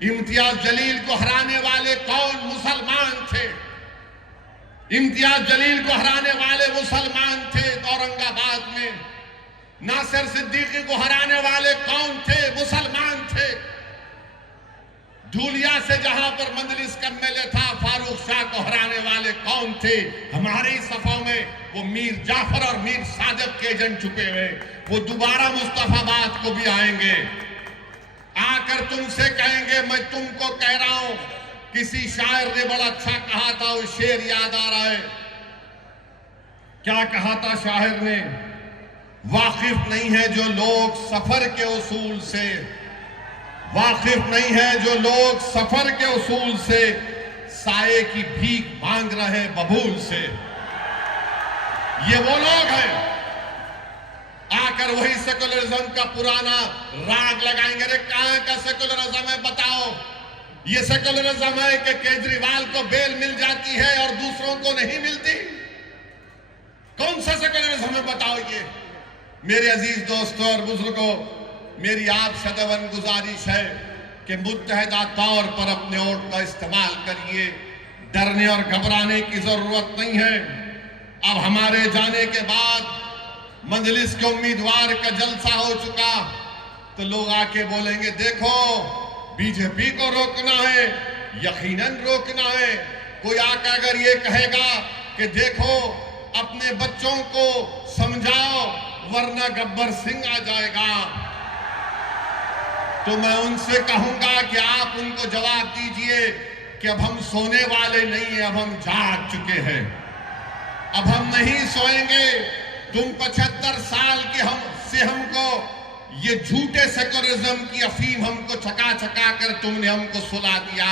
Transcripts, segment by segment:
इम्तियाज जलील को हराने वाले कौन? मुसलमान थे। इम्तियाज जलील को हराने वाले मुसलमान थे औरंगाबाद में। नासिर सिद्दीकी को हराने वाले कौन थे? मुसलमान थे। धूलिया से जहां पर मजलिस का एमएलए था, फारूक शाह को हराने वाले कौन थे? हमारे ही सफों में वो मीर जाफर और मीर सादिक के एजेंट छुपे हुए। वो दोबारा मुस्तफाबाद को भी आएंगे, आकर तुमसे कहेंगे मैं तुमको कह रहा हूं। किसी शायर ने बड़ा अच्छा कहा था, वो शेर याद आ रहा है। क्या कहा था शायर ने? वाकिफ नहीं है जो लोग सफर के उसूल से, वाकिफ नहीं है जो लोग सफर के उसूल से, साये की भीख मांग रहे बबूल से। ये वो लोग हैं आकर वही सेकुलरिज्म का पुराना राग लगाएंगे। अरे कहां का सेकुलरिज्म है बताओ? ये सेकुलरिज्म है कि केजरीवाल को बेल मिल जाती है और दूसरों को नहीं मिलती? कौन सा सेकुलरिज्म है बताओ ये? मेरे अजीज दोस्तों और बुजुर्गों, मेरी आप सदैवन गुजारिश है कि मुत्तहदा तौर पर अपने वोट का इस्तेमाल करिए। डरने और घबराने की जरूरत नहीं है। अब हमारे जाने के बाद मजलिस के उम्मीदवार का जलसा हो चुका, तो लोग आके बोलेंगे देखो बीजेपी को रोकना है, यकीनन रोकना है। कोई आकर अगर ये कहेगा कि देखो अपने बच्चों को समझाओ वरना गब्बर सिंह आ जाएगा, तो मैं उनसे कहूंगा कि आप उनको जवाब दीजिए कि अब हम सोने वाले नहीं हैं, अब हम जाग चुके हैं। अब हम नहीं सोएंगे। तुम 75 साल के हमको ये झूठे सेकुलरिज्म की अफीम हमको चका चका कर तुमने हमको सुला दिया।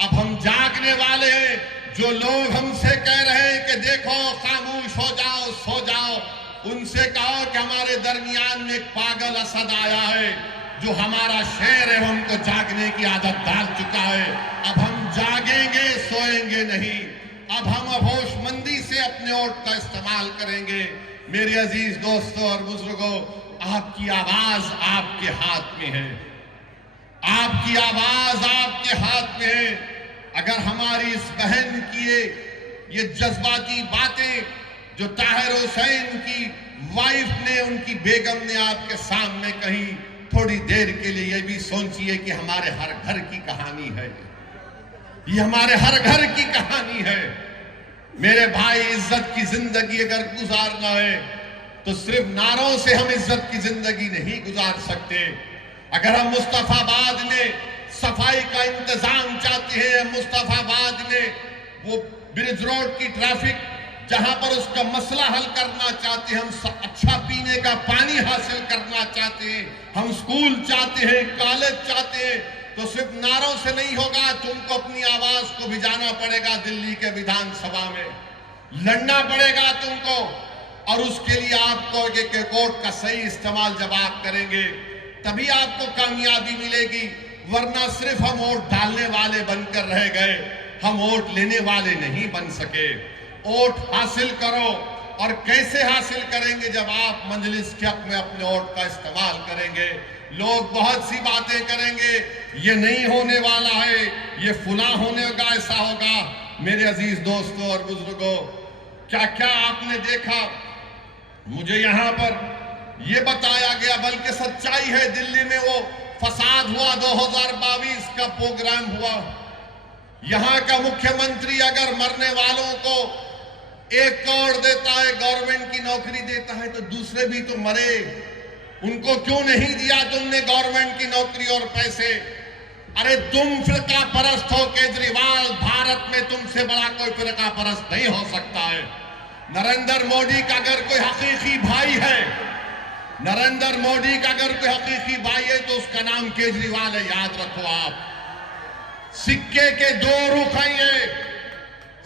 अब हम जागने वाले हैं। जो लोग हमसे कह रहे हैं कि देखो खामोश हो जाओ, सो जाओ, उनसे कहो कि हमारे दरमियान में एक पागल असद आया है जो हमारा शेर है, हमको जागने की आदत डाल चुका है। अब हम जागेंगे, सोएंगे नहीं। अब हम होशमंदी से अपने वोट का इस्तेमाल करेंगे। मेरे अजीज दोस्तों और बुजुर्गों, आपकी आवाज आपके हाथ में है। आपकी आवाज आपके हाथ में है। अगर हमारी इस बहन की ये जज्बाती बातें जो ताहिर हुसैन की वाइफ ने, उनकी बेगम ने आपके सामने कही, थोड़ी देर के लिए ये भी सोचिए कि हमारे हर घर की कहानी है। ये हमारे हर घर की कहानी है। मेरे भाई, इज्जत की जिंदगी अगर गुजारना है तो सिर्फ नारों से हम इज्जत की जिंदगी नहीं गुजार सकते। अगर हम मुस्तफाबाद में सफाई का इंतजाम चाहते हैं, मुस्तफाबाद में वो ब्रिज रोड की ट्रैफिक जहां पर उसका मसला हल करना चाहते हैं, हम अच्छा पीने का पानी हासिल करना चाहते हैं, हम स्कूल चाहते हैं, कॉलेज चाहते हैं, तो सिर्फ नारों से नहीं होगा। तुमको अपनी आवाज को भिजाना पड़ेगा। दिल्ली के विधानसभा में लड़ना पड़ेगा तुमको, और उसके लिए आपको एक वोट का सही इस्तेमाल जब आप करेंगे तभी आपको कामयाबी मिलेगी। वरना सिर्फ हम वोट डालने वाले बनकर रह गए, हम वोट लेने वाले नहीं बन सके। वोट हासिल करो। और कैसे हासिल करेंगे? जब आप मजलिस के में अपने वोट का इस्तेमाल करेंगे। लोग बहुत सी बातें करेंगे, ये नहीं होने वाला है, ये फुला होने का, ऐसा होगा। मेरे अजीज दोस्तों और बुजुर्गों, क्या क्या आपने देखा? मुझे यहां पर यह बताया गया, बल्कि सच्चाई है, दिल्ली में वो फसाद हुआ, 2022 का प्रोग्राम हुआ। यहां का मुख्यमंत्री अगर मरने वालों को 1 करोड़ देता है, गवर्नमेंट की नौकरी देता है, तो दूसरे भी तो मरे। उनको क्यों नहीं दिया तुमने गवर्नमेंट की नौकरी और पैसे? अरे तुम फिरका परस्त हो केजरीवाल, भारत में तुमसे बड़ा कोई फिरका परस्त नहीं हो सकता है। नरेंद्र मोदी का अगर कोई हकीकी भाई है, नरेंद्र मोदी का अगर कोई हकीकी भाई है तो उसका नाम केजरीवाल है, याद रखो आप। सिक्के के 2 रुख हैं ये,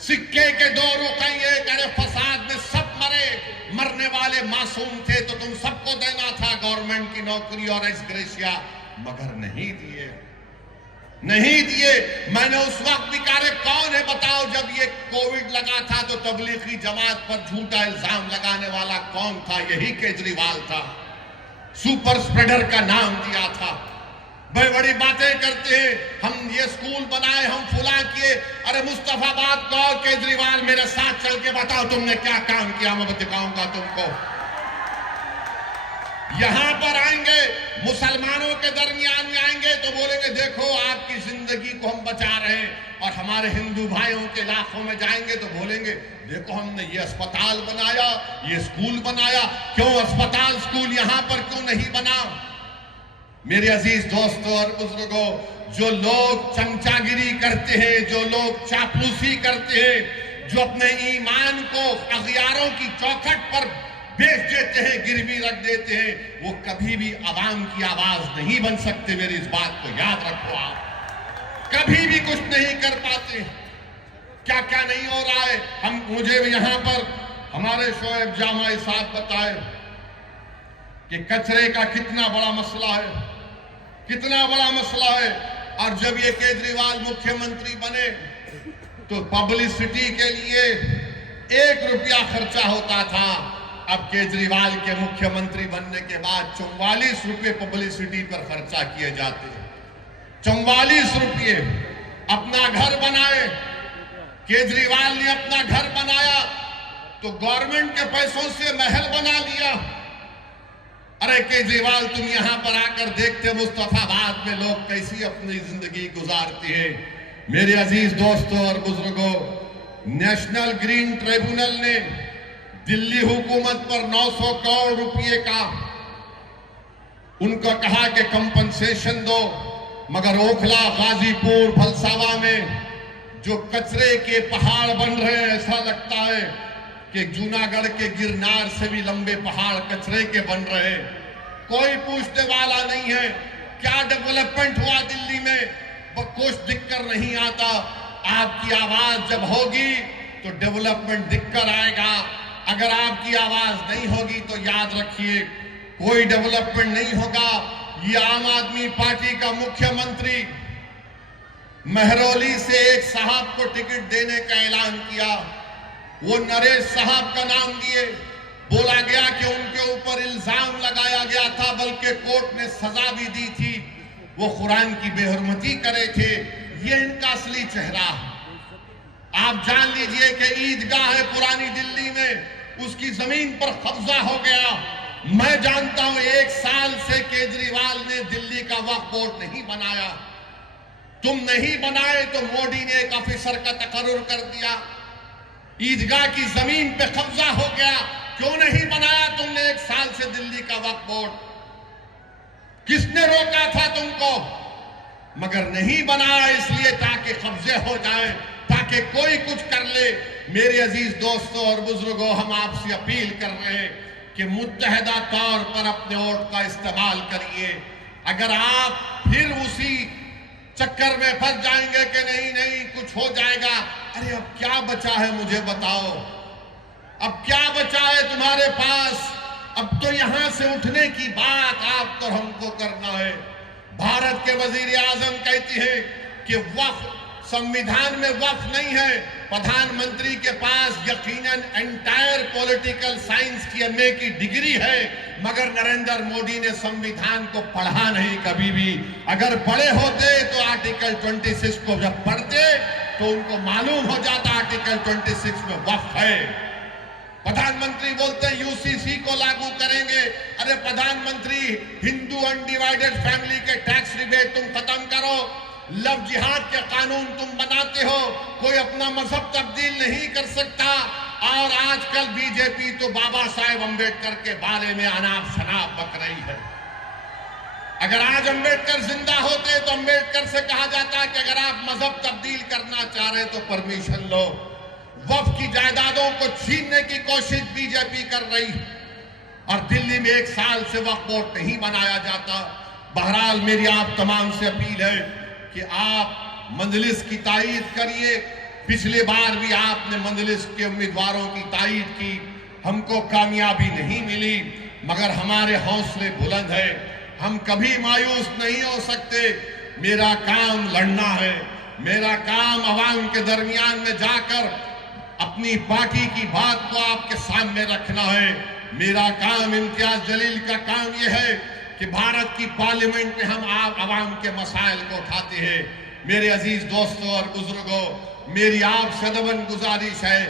सिक्के के 2 रुख हैं ये। अरे फसाद में सब मरे, मरने वाले मासूम थे, तो तुम सबको देना था गवर्नमेंट की नौकरी और एक्स ग्रेशिया, मगर नहीं दिए, नहीं दिए। मैंने उस वक्त भी कहा, कौन है बताओ, जब ये कोविड लगा था तो तबलीगी जमात पर झूठा इल्जाम लगाने वाला कौन था? यही केजरीवाल था। सुपर स्प्रेडर का नाम दिया था। बड़ी बड़ी बातें करते हैं, हम ये स्कूल बनाए, हम फुला किए। अरे मुस्तफाबाद को केजरीवाल मेरे साथ चल के बताओ तुमने क्या काम किया, मैं दिखाऊंगा तुमको। यहां पर आएंगे, मुसलमानों के दरमियान में आएंगे तो बोलेंगे देखो आपकी जिंदगी को हम बचा रहे हैं, और हमारे हिंदू भाइयों के इलाकों में जाएंगे तो बोलेंगे देखो हमने ये अस्पताल बनाया, ये स्कूल बनाया। क्यों अस्पताल स्कूल यहां पर क्यों नहीं बना? मेरे अजीज दोस्तों और बुजुर्गों, जो लोग चमचागिरी करते हैं, जो लोग चापलूसी करते हैं, जो अपने ईमान को अगियारों की चौखट पर बेच देते हैं, गिरवी रख देते हैं, वो कभी भी आवाम की आवाज नहीं बन सकते। मेरी इस बात को याद रखो, आप कभी भी कुछ नहीं कर पाते। क्या क्या नहीं हो रहा है। मुझे यहां पर हमारे शोएब जामाई साहब बताए कि कचरे का कितना बड़ा मसला है, कितना बड़ा मसला है। और जब ये केजरीवाल मुख्यमंत्री बने तो पब्लिसिटी के लिए 1 रुपया खर्चा होता था। अब केजरीवाल के मुख्यमंत्री बनने के बाद 44 रुपये पब्लिसिटी पर खर्चा किए जाते हैं। 44 रुपये। अपना घर बनाए, केजरीवाल ने अपना घर बनाया तो गवर्नमेंट के पैसों से महल बना लिया। अरे केजरीवाल तुम यहां पर आकर देखते मुस्तफाबाद में लोग कैसी अपनी जिंदगी गुजारते हैं। मेरे अजीज दोस्तों और बुजुर्गों, नेशनल ग्रीन ट्रिब्यूनल ने दिल्ली हुकूमत पर 900 करोड़ रुपए का उनको कहा कि कंपनसेशन दो, मगर ओखला, गाजीपुर, फलसावा में जो कचरे के पहाड़ बन रहे हैं, ऐसा लगता है कि जूनागढ़ के गिरनार से भी लंबे पहाड़ कचरे के बन रहे हैं। कोई पूछने वाला नहीं है क्या डेवलपमेंट हुआ दिल्ली में, कुछ दिक्कत नहीं आता। आपकी आवाज जब होगी तो डेवलपमेंट दिक्कत आएगा। अगर आपकी आवाज नहीं होगी तो याद रखिए कोई डेवलपमेंट नहीं होगा। ये आम आदमी पार्टी का मुख्यमंत्री महरौली से एक साहब को टिकट देने का ऐलान किया। वो नरेश साहब का नाम दिए, बोला गया कि उनके ऊपर इल्जाम लगाया गया था, बल्कि कोर्ट ने सजा भी दी थी, वो कुरान की बेहुरमती करे थे। ये इनका असली चेहरा। आप जान लीजिए कि ईदगाह है पुरानी दिल्ली में, उसकी जमीन पर कब्जा हो गया। मैं जानता हूं 1 साल से केजरीवाल ने दिल्ली का वक्फ बोर्ड नहीं बनाया। तुम नहीं बनाए तो मोदी ने एक ऑफिसर का तकर्रुर कर दिया। ईदगाह की जमीन पे कब्जा हो गया, क्यों नहीं बनाया तुमने 1 साल से दिल्ली का वक्फ बोर्ड? किसने रोका था तुमको? मगर नहीं बनाया इसलिए ताकि कब्जे हो जाए, ताकि कोई कुछ कर ले। मेरे अजीज दोस्तों और बुजुर्गों, हम आपसे अपील कर रहे हैं कि मुत्तहदा तौर पर अपने वोट का इस्तेमाल करिए। अगर आप फिर उसी चक्कर में फंस जाएंगे कि नहीं नहीं कुछ हो जाएगा, अरे अब क्या बचा है मुझे बताओ, अब क्या बचा है तुम्हारे पास? अब तो यहां से उठने की बात आप तो हमको करना है। भारत के वजीर आजम कहती है कि वक्फ संविधान में वक्फ नहीं है। प्रधानमंत्री के पास यकीनन एंटायर पॉलिटिकल साइंस की एमए की डिग्री है, मगर नरेंद्र मोदी ने संविधान को पढ़ा नहीं कभी भी। अगर पढ़े होते तो आर्टिकल 26 को जब पढ़ते तो उनको मालूम हो जाता आर्टिकल 26 में वक्फ है। प्रधानमंत्री बोलते हैं यूसीसी को लागू करेंगे। अरे प्रधानमंत्री, हिंदू अनडिवाइडेड फैमिली के टैक्स रिबेट तुम खत्म करो, लव जिहाद के कानून तुम बनाते हो, कोई अपना मजहब तब्दील नहीं कर सकता। और आजकल बीजेपी तो बाबा साहेब अंबेडकर के बारे में अनाप शनाप बक रही है। अगर आज अंबेडकर जिंदा होते तो अंबेडकर से कहा जाता कि अगर आप मजहब तब्दील करना चाह रहे तो परमिशन लो। वक्फ की जायदादों को छीनने की कोशिश बीजेपी कर रही, और दिल्ली में 1 साल से वक्फ बोर्ड नहीं बनाया जाता। बहरहाल मेरी आप तमाम से अपील है कि आप मजलिस की तायीद करिए। पिछले बार भी आपने मजलिस के उम्मीदवारों की तायीद की, हमको कामयाबी नहीं मिली, मगर हमारे हौसले बुलंद है, हम कभी मायूस नहीं हो सकते। मेरा काम लड़ना है, मेरा काम अवाम के दरमियान में जाकर अपनी पार्टी की बात को आपके सामने रखना है। मेरा काम, इम्तियाज जलील का काम यह है कि भारत की पार्लियामेंट में हम आप आवाम के मसाइल को उठाते हैं। मेरे अजीज दोस्तों और बुजुर्गों, मेरी आपसे दबन गुजारिश है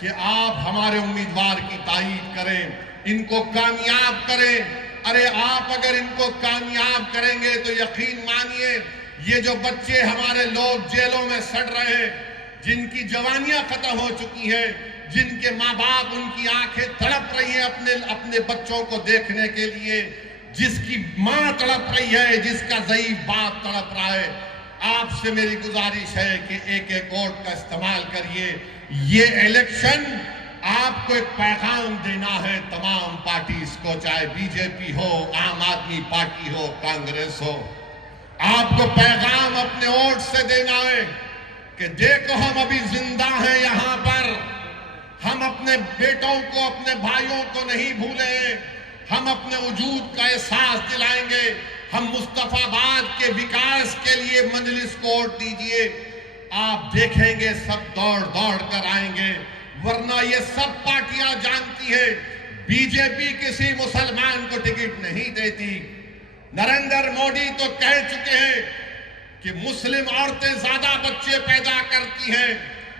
कि आप हमारे उम्मीदवार की तायीद करें, इनको कामयाब करें। अरे आप अगर इनको कामयाब करेंगे तो यकीन मानिए ये जो बच्चे हमारे लोग जेलों में सड़ रहे हैं, जिनकी जवानियां खत्म हो चुकी हैं, जिनके माँ बाप उनकी आंखें तड़प रही हैं अपने बच्चों को देखने के लिए, जिसकी माँ तड़प रही है, जिसका ज़ईफ बाप तड़प रहा है, आपसे मेरी गुजारिश है कि एक एक वोट का इस्तेमाल करिए। ये इलेक्शन आपको एक पैगाम देना है तमाम पार्टीज को, चाहे बीजेपी हो, आम आदमी पार्टी हो, कांग्रेस हो। आपको पैगाम अपने वोट से देना है कि देखो हम अभी जिंदा हैं यहाँ पर, हम अपने बेटों को, अपने भाइयों को नहीं भूले, हम अपने वजूद का एहसास दिलाएंगे। हम मुस्तफाबाद के विकास के लिए मजलिस को वोट दीजिए। आप देखेंगे सब दौड़ दौड़ कर आएंगे, वरना ये सब पार्टियां जानती है बीजेपी किसी मुसलमान को टिकट नहीं देती। नरेंद्र मोदी तो कह चुके हैं कि मुस्लिम औरतें ज्यादा बच्चे पैदा करती हैं।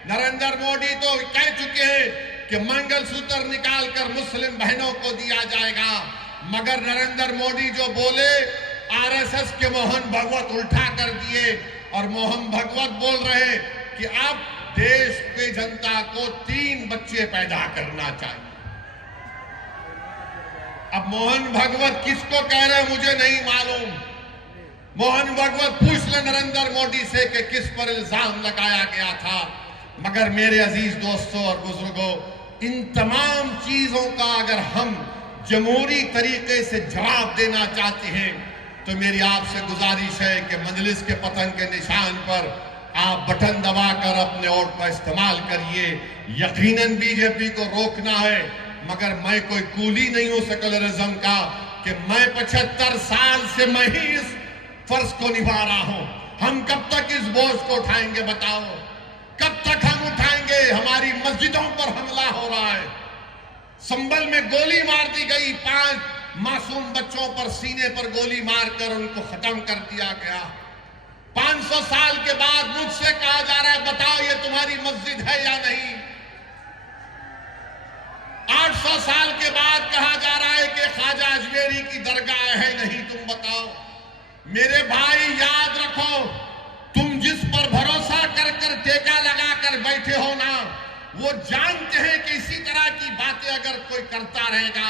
नरेंद्र मोदी तो कह चुके हैं कि मंगलसूत्र निकालकर मुस्लिम बहनों को दिया जाएगा। मगर नरेंद्र मोदी जो बोले, आरएसएस के मोहन भगवत उल्टा कर दिए और मोहन भगवत बोल रहे कि अब देश की जनता को 3 बच्चे पैदा करना चाहिए। अब मोहन भगवत किसको कह रहे हैं मुझे नहीं मालूम। मोहन भगवत पूछ ले नरेंद्र मोदी से कि किस पर इल्जाम लगाया गया था। मगर मेरे अजीज दोस्तों और बुजुर्गों, इन तमाम चीजों का अगर हम जमहूरी तरीके से जवाब देना चाहते हैं तो मेरी आपसे गुजारिश है कि मजलिस के पतन के निशान पर आप बटन दबाकर अपने वोट का इस्तेमाल करिए। यकीनन बीजेपी को रोकना है, मगर मैं कोई कूली नहीं हूं सेकुलरिज्म का कि मैं 75 साल से मैं ही इस फर्ज को निभा रहा हूं। हम कब तक इस बोझ को उठाएंगे बताओ? कब तक हम उठाएंगे? हमारी मस्जिदों पर हमला हो रहा है। संभल में गोली मार दी गई, 5 मासूम बच्चों पर सीने पर गोली मारकर उनको खत्म कर दिया गया। 500 साल के बाद मुझसे कहा जा रहा है बताओ ये तुम्हारी मस्जिद है या नहीं। 800 साल के बाद कहा जा रहा है कि ख्वाजा अजमेरी की दरगाह है नहीं, तुम बताओ। मेरे भाई याद रखो, तुम जिस पर भरोसा कर कर टेका लगा कर बैठे हो ना, वो जानते हैं कि इसी तरह की बातें अगर कोई करता रहेगा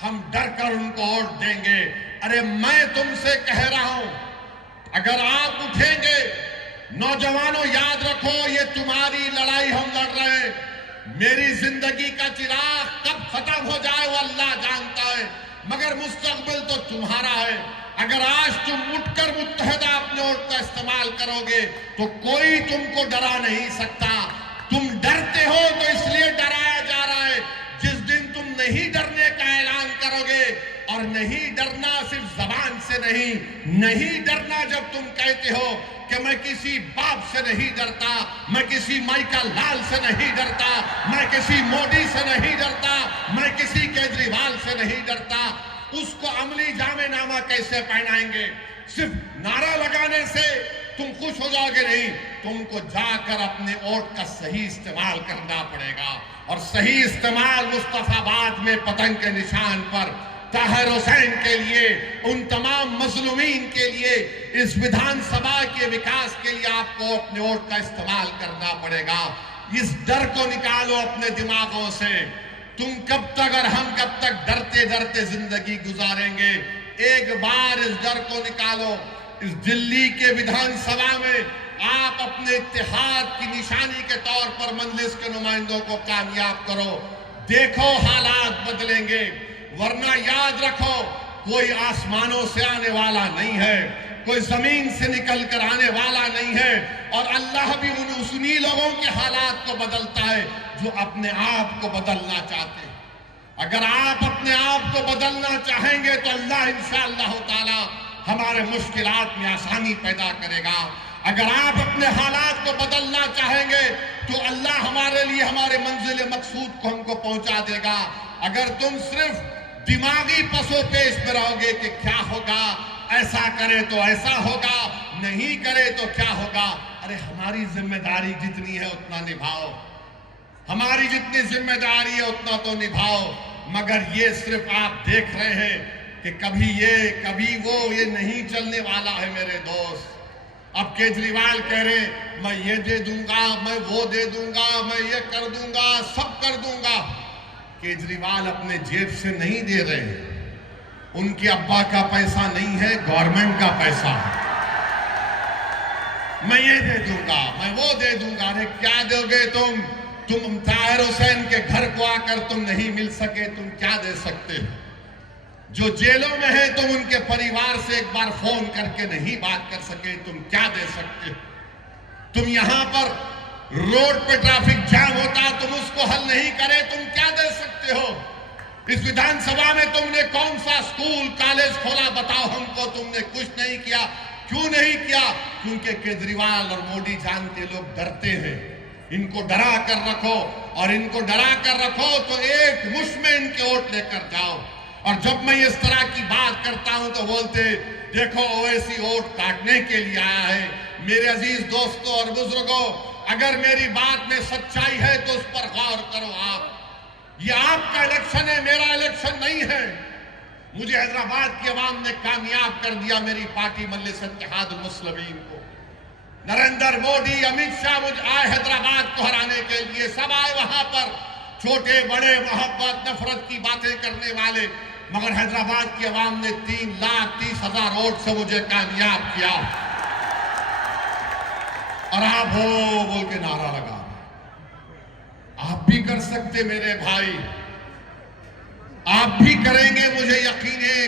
हम डर कर उनको वोट देंगे। अरे मैं तुमसे कह रहा हूं, अगर आप उठेंगे, नौजवानों याद रखो ये तुम्हारी लड़ाई हम लड़ रहे हैं। मेरी जिंदगी का चिराग कब खत्म हो जाए वो अल्लाह जानता है, मगर मुस्तकबिल तो तुम्हारा है। अगर आज तुम उठकर मुत्तहदा अपने वोट का इस्तेमाल करोगे तो कोई तुमको डरा नहीं सकता। तुम डरते हो तो इसलिए डराया जा रहा है। जिस दिन तुम नहीं डरने का ऐलान करोगे, और नहीं डरना सिर्फ जबान से नहीं डरना जब तुम कहते हो कि मैं किसी बाप से नहीं डरता, मैं किसी माइका लाल से नहीं डरता, मैं किसी मोदी से नहीं डरता, मैं किसी केजरीवाल से नहीं डरता, उसको अमली जामेनामा कैसे पहनाएंगे? सिर्फ नारा लगाने से तुम खुश हो जाओगे नहीं, तुमको जाकर अपने वोट का सही इस्तेमाल करना पड़ेगा। और सही इस्तेमाल मुस्तफाबाद में पतंग के निशान पर ताहिर हुसैन के लिए, उन तमाम मजलूमीन के लिए, इस विधानसभा के विकास के लिए आपको अपने वोट का इस्तेमाल करना पड़ेगा। इस डर को निकालो अपने दिमागों से। तुम कब तक और हम कब तक डरते डरते जिंदगी गुजारेंगे? एक बार इस डर को निकालो। इस दिल्ली के विधानसभा में आप अपने इत्तेहाद की निशानी के तौर पर मजलिस के नुमाइंदों को कामयाब करो। देखो हालात बदलेंगे, वरना याद रखो कोई आसमानों से आने वाला नहीं है, कोई जमीन से निकल कर आने वाला नहीं है। और अल्लाह भी उन्हीं लोगों के हालात को बदलता है जो अपने आप को बदलना चाहते हैं। अगर आप अपने आप को बदलना चाहेंगे तो अल्लाह इंशाअल्लाह ताला हमारे मुश्किलात में आसानी पैदा करेगा। अगर आप अपने हालात को बदलना चाहेंगे तो अल्लाह हमारे लिए हमारे मंजिल मकसूद को हमको पहुंचा देगा। अगर तुम सिर्फ दिमागी पसोपेश में रहोगे कि क्या होगा, ऐसा करे तो ऐसा होगा, नहीं करे तो क्या होगा। अरे हमारी जिम्मेदारी जितनी है उतना निभाओ, हमारी जितनी जिम्मेदारी है उतना तो निभाओ। मगर ये सिर्फ आप देख रहे हैं कि कभी ये कभी वो, ये नहीं चलने वाला है मेरे दोस्त। अब केजरीवाल कह रहे मैं ये दे दूंगा, मैं वो दे दूंगा, मैं ये कर दूंगा, सब कर दूंगा। केजरीवाल अपने जेब से नहीं दे रहे हैं, उनके अब्बा का पैसा नहीं है, गवर्नमेंट का पैसा है। मैं ये दे दूंगा, मैं वो दे दूंगा। अरे क्या दोगे तुम ताहिर हुसैन के घर को आकर तुम नहीं मिल सके, तुम क्या दे सकते हो? जो जेलों में है तुम उनके परिवार से एक बार फोन करके नहीं बात कर सके, तुम क्या दे सकते हो? तुम यहां पर रोड पे ट्रैफिक जाम होता, तुम उसको हल नहीं करे, तुम क्या दे सकते हो? इस विधानसभा में तुमने कौन सा स्कूल कॉलेज खोला, बताओ हमको। तुमने कुछ नहीं किया। क्यों नहीं किया? क्योंकि केजरीवाल और मोदी जानते लोग डरते हैं। इनको डरा कर रखो, और इनको डरा कर रखो तो एक मुश्त में इनके वोट लेकर जाओ। और जब मैं इस तरह की बात करता हूं तो बोलते देखो ओवैसी वोट काटने के लिए आया है। मेरे अजीज दोस्तों और बुजुर्गों, अगर मेरी बात में सच्चाई है तो उस पर गौर करो। आप, ये आपका इलेक्शन है, मेरा इलेक्शन नहीं है। मुझे हैदराबाद की आवाम ने कामयाब कर दिया, मेरी पार्टी मजलिस इत्तेहादुल मुस्लिमीन को। नरेंद्र मोदी, अमित शाह मुझ आए हैदराबाद को हराने के लिए, सब आए वहां पर, छोटे बड़े, मोहब्बत नफरत की बातें करने वाले। मगर हैदराबाद की आवाम ने 3,30,000 वोट से मुझे कामयाब किया। और आप हो बोल के नारा लगा। आप भी कर सकते मेरे भाई, आप भी करेंगे, मुझे यकीन है।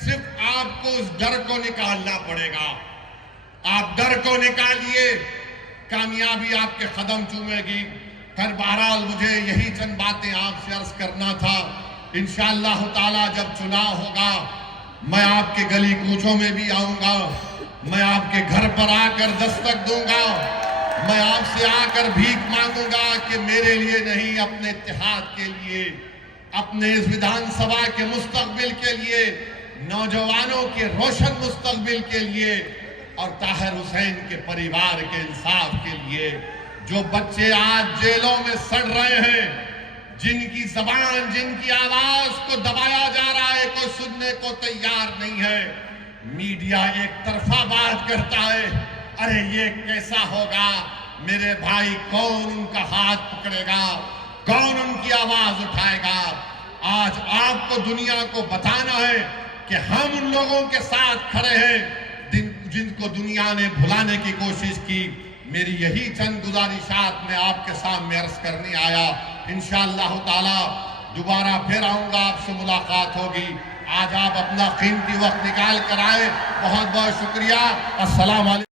सिर्फ आपको उस डर को निकालना पड़ेगा। आप डर को निकालिए, कामयाबी आपके कदम चूमेगी। फिर बहरहाल मुझे यही चंद बातें आपसे अर्ज करना था। इंशाअल्लाह ताला जब चुनाव होगा, मैं आपके गली कूचों में भी आऊंगा, मैं आपके घर पर आकर दस्तक दूंगा, मैं आपसे आकर भीख मांगूंगा कि मेरे लिए नहीं, अपने इत्तेहाद के लिए, अपने इस विधानसभा के मुस्तकबिल के लिए, नौजवानों के रोशन मुस्तकबिल के लिए, और ताहिर हुसैन के परिवार के इंसाफ के लिए। जो बच्चे आज जेलों में सड़ रहे हैं, जिनकी जबान, जिनकी आवाज को दबाया जा रहा है, कोई सुनने को तैयार नहीं है। मीडिया एक तरफा बात करता है। अरे ये कैसा होगा मेरे भाई? कौन उनका हाथ पकड़ेगा? कौन उनकी आवाज उठाएगा? आज आपको दुनिया को बताना है कि हम उन लोगों के साथ खड़े हैं जिनको दुनिया ने भुलाने की कोशिश की। मेरी यही चंद गुजारिशात मैं आपके सामने अर्ज करने आया। इंशाअल्लाह ताला दोबारा फिर आऊंगा, आपसे मुलाकात होगी। आज आप अपना कीमती वक्त निकाल कर आए, बहुत बहुत शुक्रिया। अस्सलाम वालेकुम।